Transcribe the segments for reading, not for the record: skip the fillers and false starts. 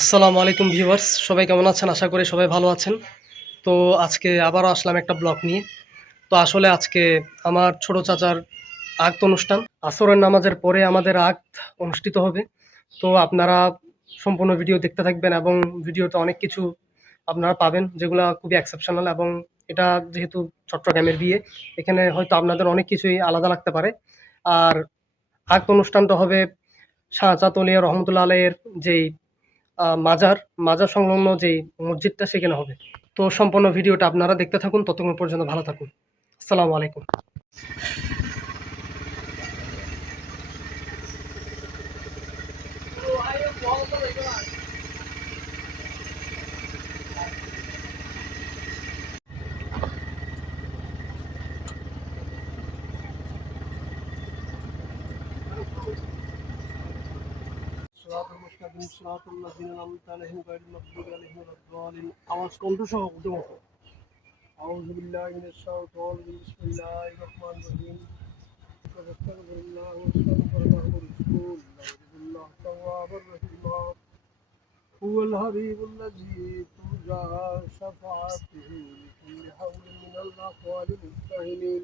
আসসালামু আলাইকুম ভিউয়ার্স, সবাই কেমন আছেন? আশা করি সবাই ভালো আছেন। তো আজকে আবারও আসলাম একটা ব্লগ নিয়ে। তো আসলে আজকে আমার ছোট চাচার আক্ত অনুষ্ঠান। আসরের নামাজের পরে আমাদের আক্ত অনুষ্ঠিত হবে। তো আপনারা সম্পূর্ণ ভিডিও দেখতে থাকবেন এবং ভিডিওতে অনেক কিছু আপনারা পাবেন যেগুলা খুবই এক্সেপশনাল এবং এটা যেহেতু চট্টগ্রামের বিয়ে, এখানে হয়তো আপনাদের অনেক কিছুই আলাদা লাগতে পারে। আর আক্ত অনুষ্ঠানটা হবে শাহজাত ওলিয়া রহমতুল্লাহ আলাইহির যেই মাজার, মাজার সংলগ্ন যেই মসজিদটা সেখানে হবে। তো সম্পূর্ণ ভিডিওটা আপনারা দেখতে থাকুন, ততক্ষণ পর্যন্ত ভালো থাকুন। আসসালামু আলাইকুম। আওয়াজ কণ্ঠ সহ উঠে মতো। أعوذ بالله من الشيطان الرجيم بسم الله الرحمن الرحيم واستغفر الله واستغفر له الرسول ويجد الله توابا رحيما هو الحبيب الذي ترجى شفاعته لكل حول من الأقوال المستهينين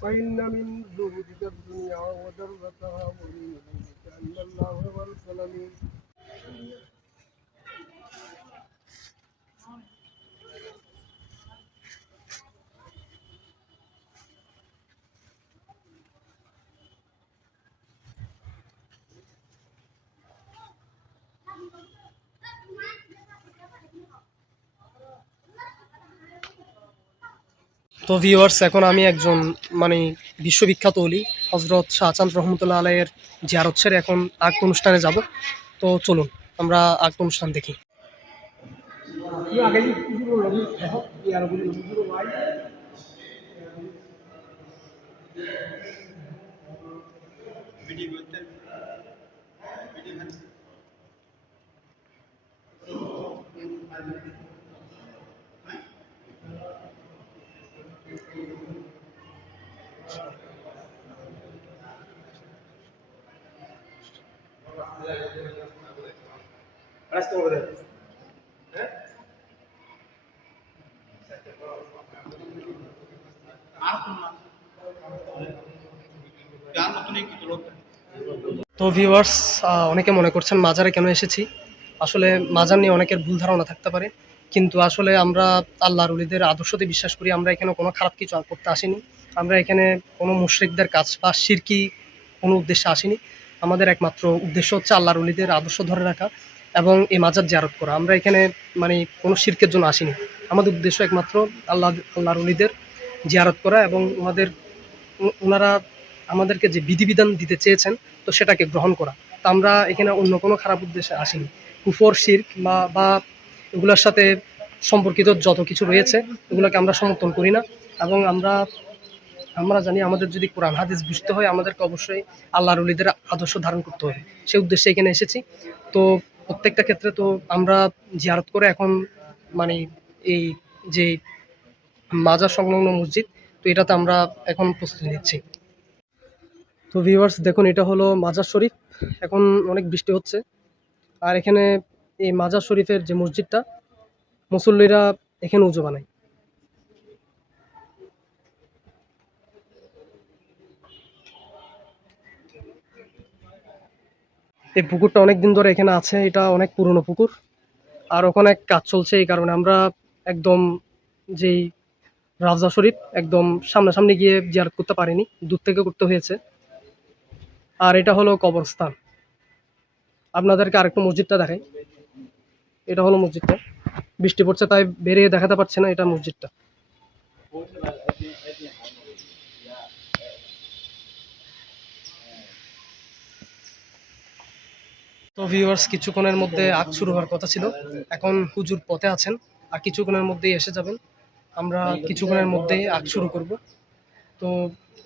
فإن من زهدك الدنيا وذرتها ومن علمك أن الله هو السلمين. তো ভিউয়ার্স, এখন আমি একজন মানে বিশ্ববিখ্যাত অলি হজরত শাহজাহান রহমতুল্লাহ আলাইয়ের জিয়ারত সেরে এখন আক্ত অনুষ্ঠানে যাব। তো চলুন আমরা আক্ত অনুষ্ঠান দেখি। তো ভিউয়ার্স, অনেকে মনে করছেন মাজারে কেন এসেছি। আসলে মাজার নিয়ে অনেকের ভুল ধারণা থাকতে পারে, কিন্তু আসলে আমরা আল্লাহর ওলিদের আদর্শতে বিশ্বাস করি। আমরা এখানে কোনো খারাপ কিছু করতে আসিনি। আমরা এখানে কোনো মুশরিকদের কাজ বা শিরকি কোনো উদ্দেশ্যে আসিনি। আমাদের একমাত্র উদ্দেশ্য হচ্ছে আল্লাহর ওলিদের আদর্শ ধরে রাখা এবং এই মাজার জিয়ারত করা। আমরা এখানে মানে কোনো শিরকের জন্য আসিনি। আমাদের উদ্দেশ্য একমাত্র আল্লাহর ওলিদের জিয়ারত করা এবং ওনারা আমাদেরকে যে বিধিবিধান দিতে চেয়েছেন তো সেটাকে গ্রহণ করা। তা আমরা এখানে অন্য কোনো খারাপ উদ্দেশ্যে আসিনি। কুফর, শিরক বা এগুলোর সাথে সম্পর্কিত যত কিছু রয়েছে এগুলোকে আমরা সমর্থন করি না। এবং আমরা জানি আমাদের যদি কোরআন হাদিস বুঝতে হয় আমাদেরকে অবশ্যই আল্লাহর ওলিদের আদর্শ ধারণ করতে হবে। সেই উদ্দেশ্যে এখানে এসেছি। তো প্রত্যেকটা ক্ষেত্রে তো আমরা জিয়ারত করে এখন মানে এই যে মাজার সংলগ্ন মসজিদ, তো এটাতে আমরা এখন প্রস্তুতি নিচ্ছি। তো ভিউয়ার্স দেখুন, এটা হলো মাজার শরীফ। এখন অনেক বৃষ্টি হচ্ছে। আর এখানে এই মাজার শরীফের যে মসজিদটা, মুসল্লিরা এখানে উজু বানায়। এই পুকুরটা অনেক দিন ধরে এখানে আছে, এটা অনেক পুরনো পুকুর। আর ওখানে কাজ চলছে, এই কারণে আমরা একদম যেই রাজা শরীফ একদম সামনাসামনি গিয়ে জিয়ারত করতে পারিনি, দূর থেকে করতে হয়েছে। আর এটা হলো কবরস্থান। আপনাদেরকে আরেকটু মসজিদটা দেখাই। এটা হলো মসজিদটা। বৃষ্টি পড়ছে তাই বেরিয়ে দেখাতে পারছে না, এটা মসজিদটা। তো ভিউয়ার্স, কিছুক্ষণের মধ্যে আগ শুরু হওয়ার কথা ছিল। এখন হুজুর পথে আছেন, আর কিছুক্ষণের মধ্যেই এসে যাবেন। আমরা কিছুক্ষণের মধ্যেই আগ শুরু করব। তো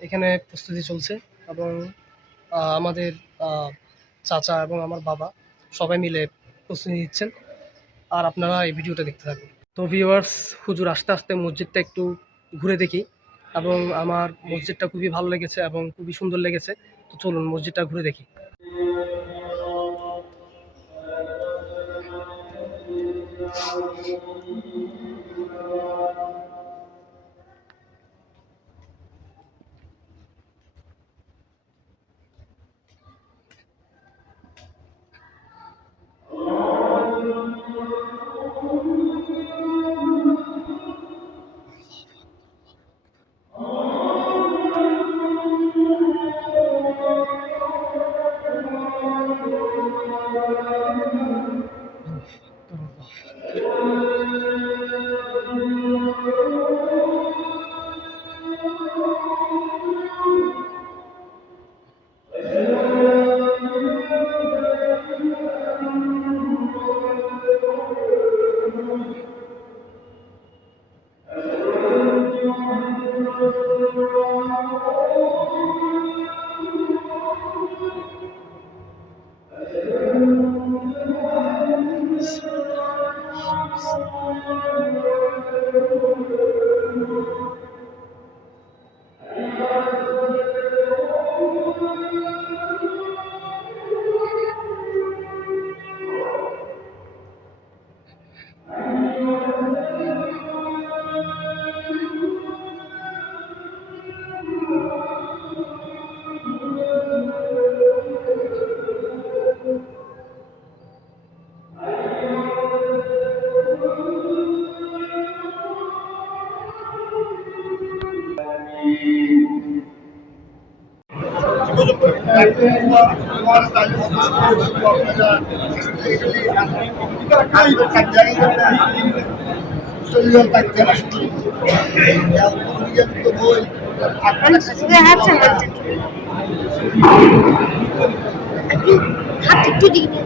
এখানে প্রস্তুতি চলছে এবং আমাদের চাচা এবং আমার বাবা সবাই মিলে প্রস্তুতি নিচ্ছেন। আর আপনারা এই ভিডিওটা দেখতে থাকুন। তো ভিউয়ার্স, হুজুর আস্তে আস্তে মসজিদটা একটু ঘুরে দেখি এবং আমার মসজিদটা খুবই ভালো লেগেছে এবং খুবই সুন্দর লেগেছে। তো চলুন মসজিদটা ঘুরে দেখি। একটু দিকে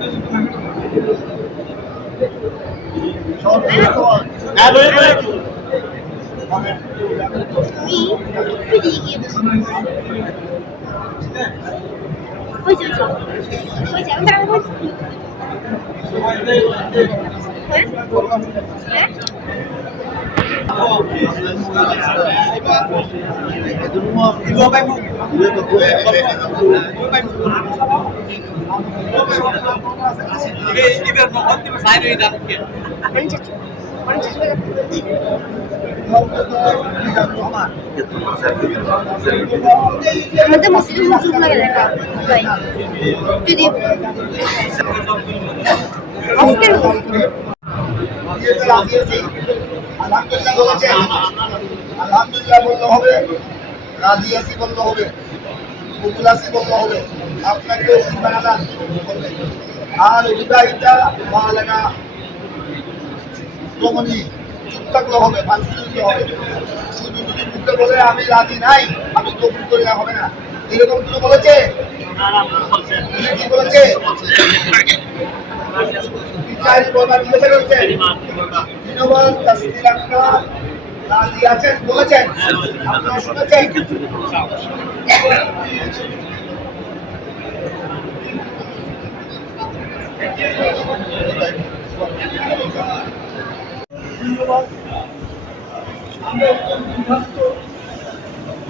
আমাদের মসজিদে হুজুর লাগে দেখা ভাই যদি আলহামদুলিল্লাহ বলেছেন, আলহামদুলিল্লাহ বললে হবে, রাজি আছি বললে হবে, কবুল আছি বললে হবে, আপনাকে সমাধান করবে। আর বিদায়টা মালানা রমণী চুপ থাকলে হবে, ফাঁসি দিতে হবে। শুধু যদি মুখে বলে আমি রাজি নাই, আমি কবুল করি না, হবে না। এরকম কিছু বলেছে? কি বলেছে? জিজ্ঞাসা করছেন ধন্যবাদ রাজি আছেন বলেছেন, আপনারা শুনেছেন।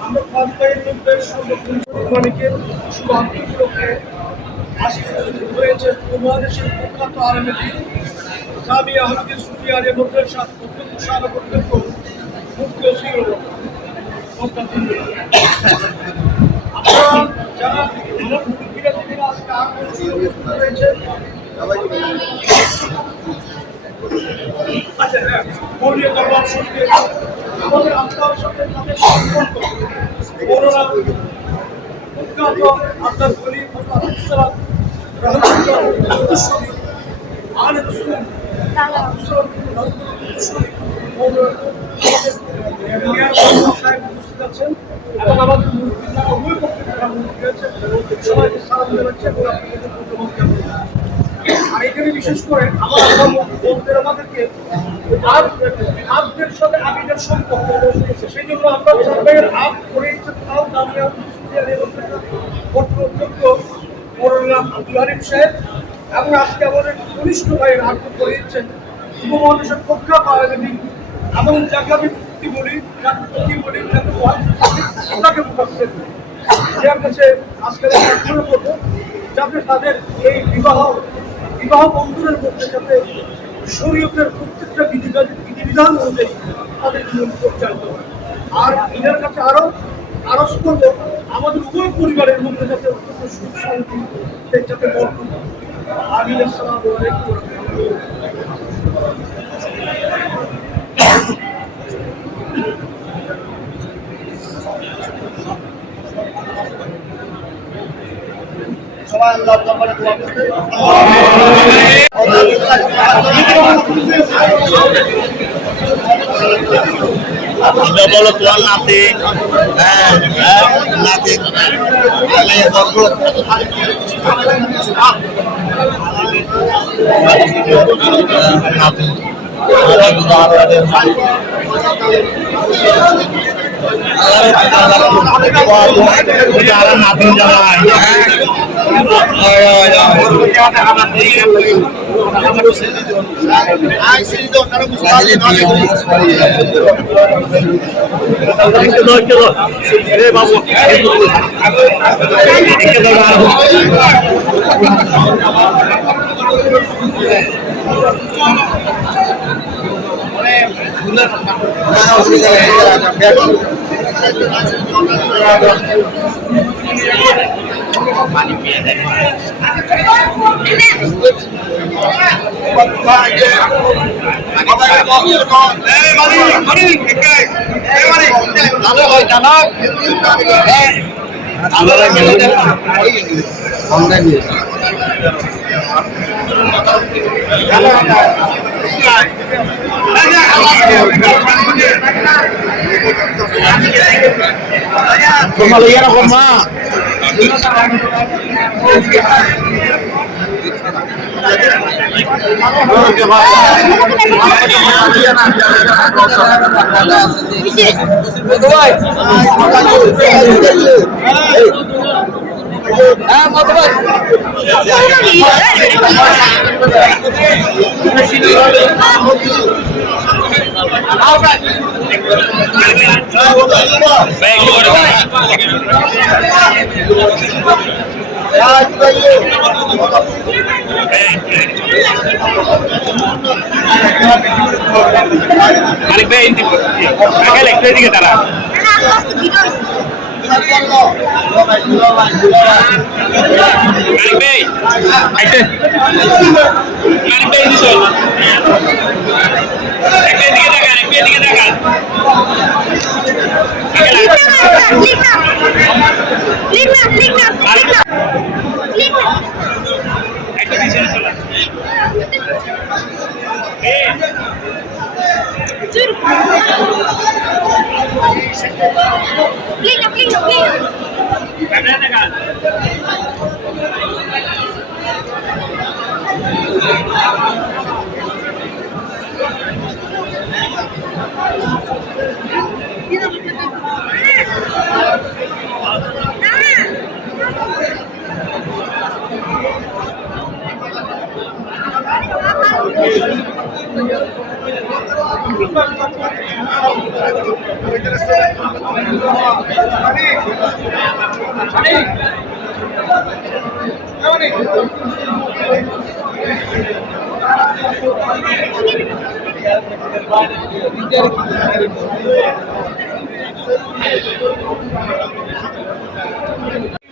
আমরা পাঁচ ভাইয়ের মধ্যে সর্বক্ষণিকের শুভাকাঙ্ক্ষীকে আশীর্বাদ হয়েছে উপমহাদেশের প্রখ্যাত আলেমী জামিয়া আহমদিয়া সুফিয়া মাদ্রাসা অত্যন্ত সারকর্তব্য মুখ্য ছিল। আপনারা যারা আজকে আকর্ষণ রয়েছে আচ্ছা হ্যাঁ মৌলিয়া দরবার শরীফে আমাদের আত্মার সাথে তাদের সম্পর্ক মৌলানা প্রখ্যাত আত্মার গলি আব্দুল রহমতুল্লাহ আলে রসুল সাহেব উপস্থিত আছেন এবং আমাদের উভয় পক্ষে সবাইকে সালাম জানাচ্ছে এবং আর এখানে বিশেষ করে আমার বন্ধুদের আমাদেরকে আবের সাথে আবিদের সম্পর্ক, সেই জন্য আমরা সবাইয়ের আব করে তাও জামিয়া অধ্যক্ষ মৌলানা আব্দুল হালিম সাহেব এবং আজকে আমাদের কনিষ্ঠ ভাইয়ের আব করিয়েছেন উপমহাদেশের প্রখ্যাত আলেমী এবং যাকে আমি মুক্তি বলি, যাকে প্রতি বলি, যাকে ওনাকে প্রকাশ করি। যার কাছে আজকে প্রার্থনা করবো যাতে তাদের এই বিবাহ বন্ধুদের মধ্যে যাতে শরীয়তের প্রত্যেকটা বিধিবিধান অনুযায়ী তাদের জীবন পরিচালিত হয়। আর এদের কাছে আরো আরজ করবো আমাদের উভয় পরিবারের মধ্যে যাতে অত্যন্ত সুখ শান্তি যাতে বর্তমান আমি আসসালামু আলাইকুম ওয়া রাহমাতুল্লাহ। সবাই আল্লাহর দরবারে দোয়া করবে। আমরা বলো তোমার নাতি নাতি নাতি জামাই Kembali ya Roma. Balik be inti. Kakek lekter juga tara. Balik be. Aite. Balik be ini sol. Lekter tiga dagan, lekter tiga dagan.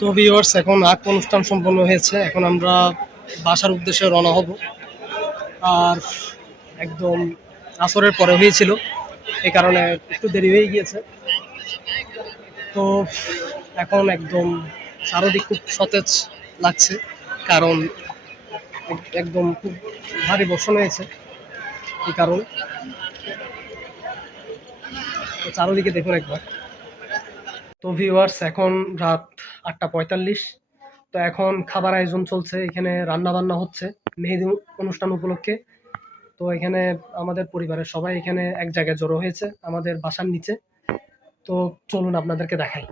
তো ভিউয়ার্স, এখন আগ অনুষ্ঠান সম্পন্ন হয়েছে, এখন আমরা বাসার উদ্দেশ্যে রওনা হব। আর একদম আসরের পরে হয়েছিল, এই কারণে একটু দেরি হয়ে গিয়েছে। তো এখন একদম চারদিক খুব সতেজ লাগছে, কারণ একদম খুব ভারী বর্ষণ হয়েছে, এই কারণে। তো চারদিকে দেখুন একবার। তো ভিউয়ার্স, এখন রাত 8:45। তো এখন খাবার আয়োজন চলছে, এখানে রান্না বান্না হচ্ছে মেহেদি অনুষ্ঠান উপলক্ষে। তো এখানে আমাদের পরিবারের সবাই এখানে এক জায়গায় জড়ো হয়েছে আমাদের বাসার নিচে। তো চলুন আপনাদেরকে দেখাই।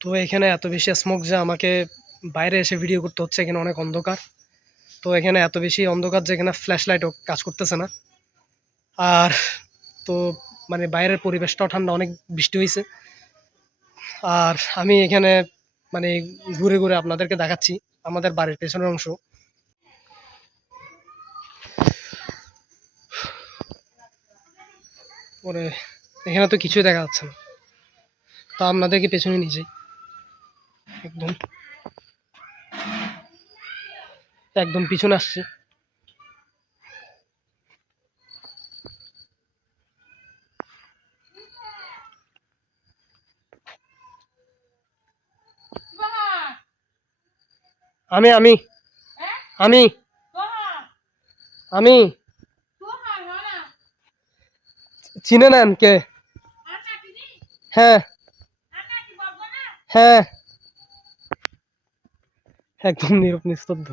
তো এখানে এত বেশি স্মোক যে আমাকে বাইরে এসে ভিডিও করতে হচ্ছে, এখানে অনেক অন্ধকার। তো এখানে এত বেশি অন্ধকার যে এখানে ফ্ল্যাশ লাইটও কাজ করতেছে না। আর তো মানে বাইরের পরিবেশটাও ঠান্ডা, অনেক বৃষ্টি হয়েছে। আর আমি এখানে মানে ঘুরে ঘুরে আপনাদেরকে দেখাচ্ছি আমাদের বাড়ির পেছনের অংশ। পরে এখানে তো কিছুই দেখা যাচ্ছে না, তো আপনাদেরকে পেছনে নিয়ে যাই। একদম একদম পিছনে আসছি। আমি আমি আমি আমি চিনে নেন কে? হ্যাঁ হ্যাঁ, একদম নীরব নিস্তব্ধ।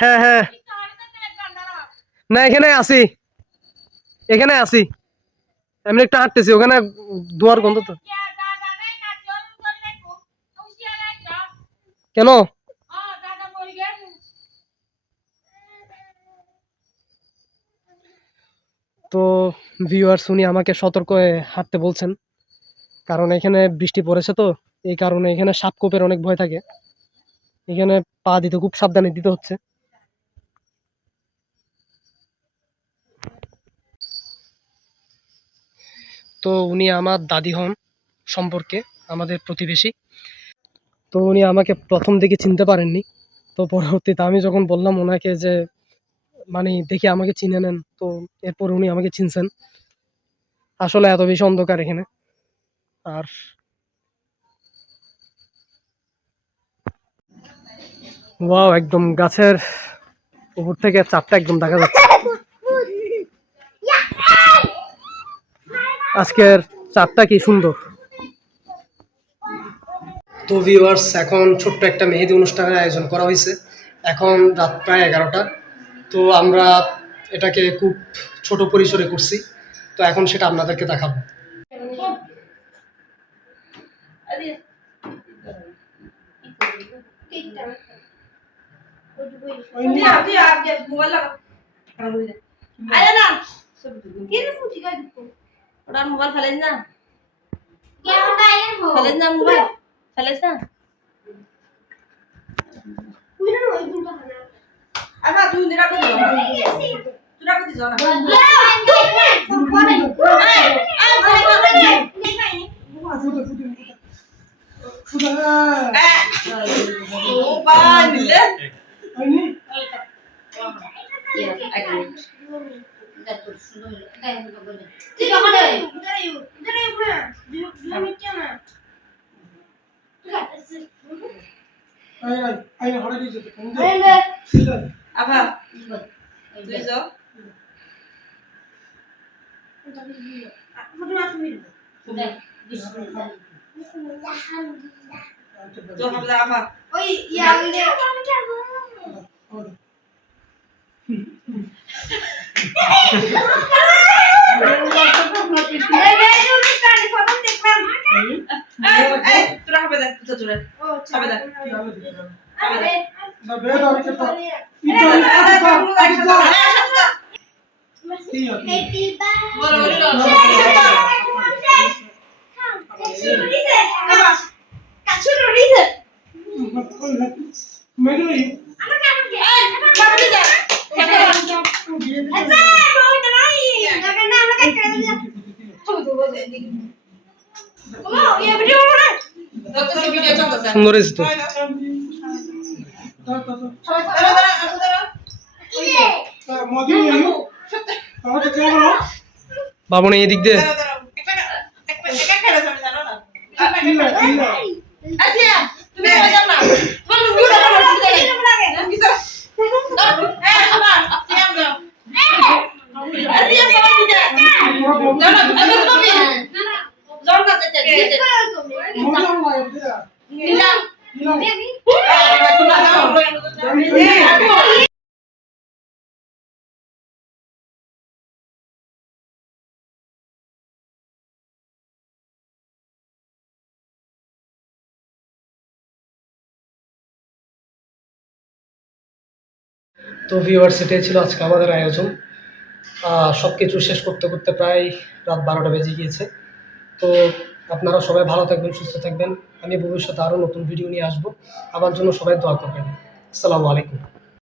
হ্যাঁ হ্যাঁ, না এখানে আছি, এখানে আছি, এমনি একটু হাঁটতেছি, ওখানে দুয়ার গন্ধ তো। কেন? তো ভিউয়ার্স, উনি আমাকে সতর্ক হয়ে হাঁটতে বলছেন, কারণ এখানে বৃষ্টি পড়েছে, তো এই কারণে এখানে সাপখোপের অনেক ভয় থাকে। এখানে পা দিতে খুব সাবধানে দিতে হচ্ছে। তো উনি আমার দাদি হন সম্পর্কে, আমাদের প্রতিবেশী। তো উনি আমাকে প্রথম দিকে চিনতে পারেননি, তো পরবর্তীতে আমি যখন বললাম ওনাকে যে মানে দেখে আমাকে চিনে নেন, তো এরপর উনি আমাকে চিনছেন। আসলে এত বেশি অন্ধকার এখানে। আর ওয়াও, একদম গাছের উপর থেকে চাঁদটা একদম দেখা যাচ্ছে। আজকের চাঁদটা কি সুন্দর। তো ভিউয়ার্স, এখন ছোট্ট একটা মেহেদি অনুষ্ঠানের আয়োজন করা হয়েছে। এখন রাত প্রায় 11টা। তো আমরা এটাকে খুব ছোট পরিসরে করছি, তো এখন সেটা আপনাদেরকে দেখাবো। মোবাইল ফেলেন না, ফেলেন না মোবাইল, ফেলেন না। সুন্দর হয়েছে তো। বাবু নেই এদিক দিয়ে। আসিয়া তুমি মজা না ফোন ঘুরে লাগে কিছু হ্যাঁ আমার সিয়াম দাও আসিয়া সবাই দিতে জানো আমি তুমি জন না যেতে নিলাম তো ভিউয়ার্স, এটাই ছিল আজকে আমাদের আয়োজন। সব কিছু শেষ করতে করতে প্রায় রাত 12টা বেজে গিয়েছে। তো আপনারা সবাই ভালো থাকবেন, সুস্থ থাকবেন। আমি ভবিষ্যতে আরও নতুন ভিডিও নিয়ে আসবো। আমার জন্য সবাই দোয়া করবেন। আসসালামু আলাইকুম।